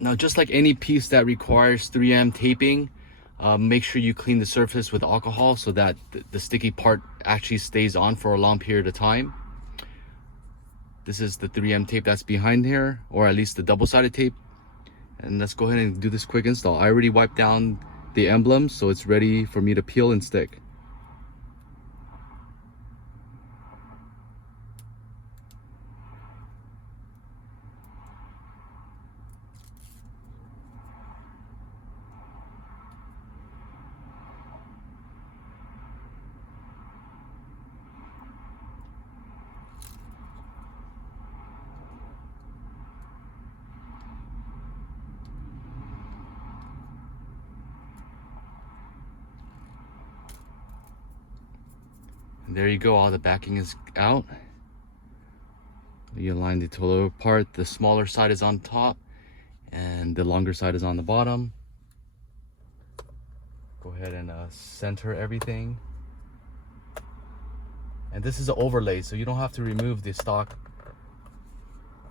Now, just like any piece that requires 3M taping, make sure you clean the surface with alcohol so that the sticky part actually stays on for a long period of time. This is the 3M tape that's behind here, or at least the double-sided tape. And let's go ahead and do this quick install. I already wiped down the emblem, so it's ready for me to peel and stick. And there you go, all the backing is out. You align the lower part, the smaller side is on top and the longer side is on the bottom. Go ahead and center everything. And this is an overlay, so you don't have to remove the stock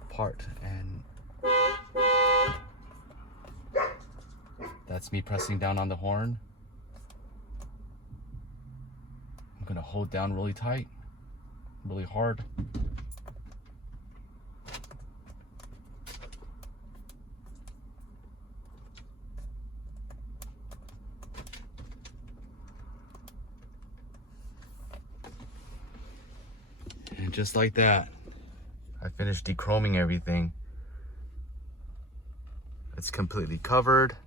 part. And that's me pressing down on the horn. I'm gonna hold down really tight, really hard. And just like that, I finished dechroming everything. It's completely covered.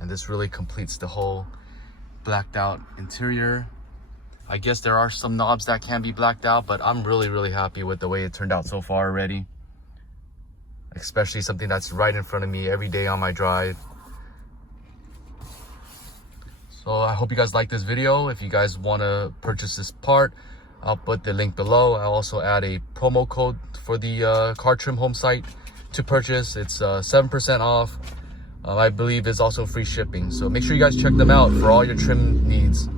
And this really completes the whole blacked out interior. I guess there are some knobs that can be blacked out, but I'm really happy with the way it turned out so far already. Especially something that's right in front of me every day on my drive. So I hope you guys like this video. If you guys want to purchase this part, I'll put the link below. I'll also add a promo code for the Cartrimhome site to purchase. It's 7% off. I believe it's also free shipping. So make sure you guys check them out for all your trim needs.